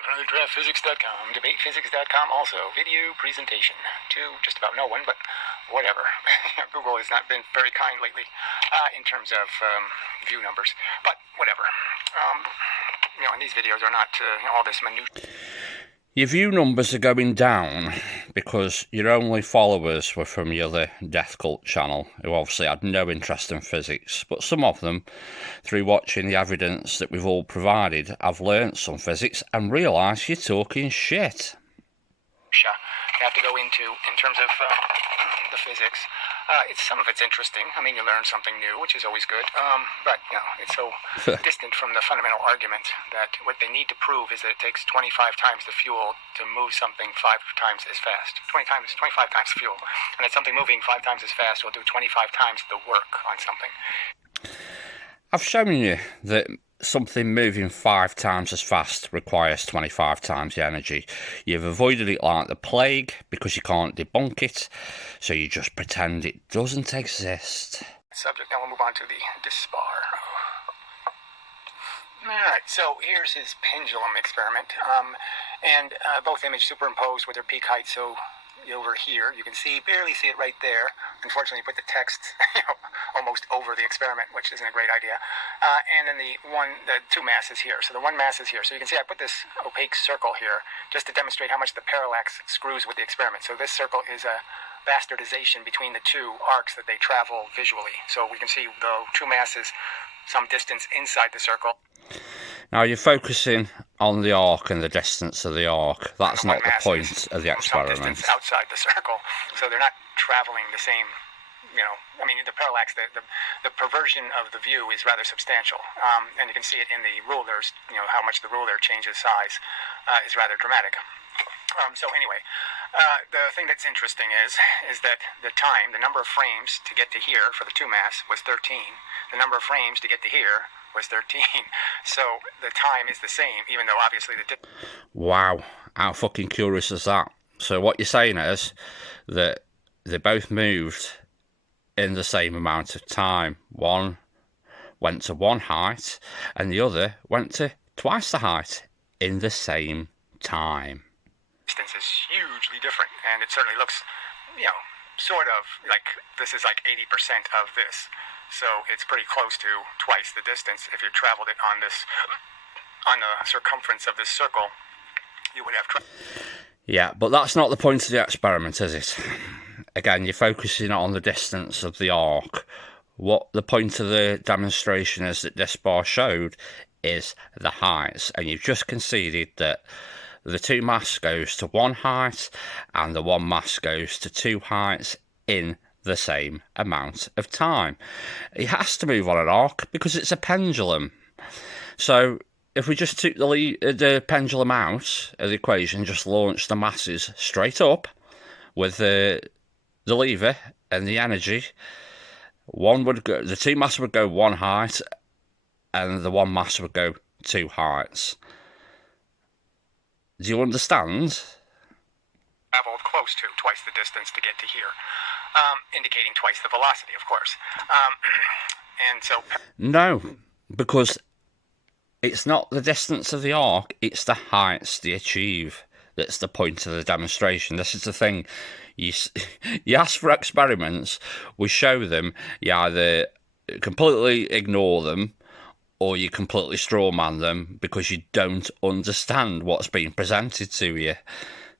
from Draftscience.com, debatephysics.com also, video presentation to just about no one, but whatever. Google has not been very kind lately in terms of view numbers, but whatever. And these videos are not all this minute. Your view numbers are going down because your only followers were from your other Death Cult channel, who obviously had no interest in physics, but some of them, through watching the evidence that we've all provided, have learnt some physics and realised you're talking shit. You have to go into in terms of the physics. Some of it's interesting. I mean, you learn something new, which is always good. But it's so distant from the fundamental argument that what they need to prove is that it takes 25 times the fuel to move something 5 times as fast. 25 times the fuel, and that something moving 5 times as fast will do 25 times the work on something. I've shown you that something moving 5 times as fast requires 25 times the energy. You've avoided it like the plague because you can't debunk it, so you just pretend it doesn't exist. Subject. Now we'll move on to the disbar. Alright, so here's his pendulum experiment. And both images superimposed with their peak height, so over here, you can barely see it right there. Unfortunately, put the text almost over the experiment, which isn't a great idea. And then the two masses here. So the one mass is here. So you can see I put this opaque circle here just to demonstrate how much the parallax screws with the experiment. So this circle is a bastardization between the two arcs that they travel visually. So we can see the two masses some distance inside the circle. Now you're focusing on the arc and the distance of the arc. That's not the point of the experiment. Some distance outside the circle, so they're not traveling the same. The parallax, the perversion of the view is rather substantial, and you can see it in the rulers. How much the ruler changes size is rather dramatic. So anyway, the thing that's interesting is that the time, the number of frames to get to here for the two mass was 13. The number of frames to get to here was 13. So the time is the same, even though obviously the Wow, how fucking curious is that? So what you're saying is that they both moved in the same amount of time. One went to one height and the other went to twice the height in the same time. Distance is hugely different, and it certainly looks, sort of like this is like 80% of this. So it's pretty close to twice the distance. If you traveled it on the circumference of this circle, you would have. Yeah, but that's not the point of the experiment, is it? Again, you're focusing on the distance of the arc. What the point of the demonstration is that this bar showed is the heights, and you've just conceded that the two mass goes to one height and the one mass goes to two heights in the same amount of time. It has to move on an arc because it's a pendulum. So if we just took the pendulum out of the equation, just launched the masses straight up with the lever and the energy, the two masses would go one height and the one mass would go two heights. Do you understand? Traveled close to twice the distance to get to here, indicating twice the velocity, of course. And so. No, because it's not the distance of the arc; it's the heights they achieve. That's the point of the demonstration. This is the thing. You ask for experiments, we show them. You either completely ignore them, or you completely strawman them because you don't understand what's being presented to you.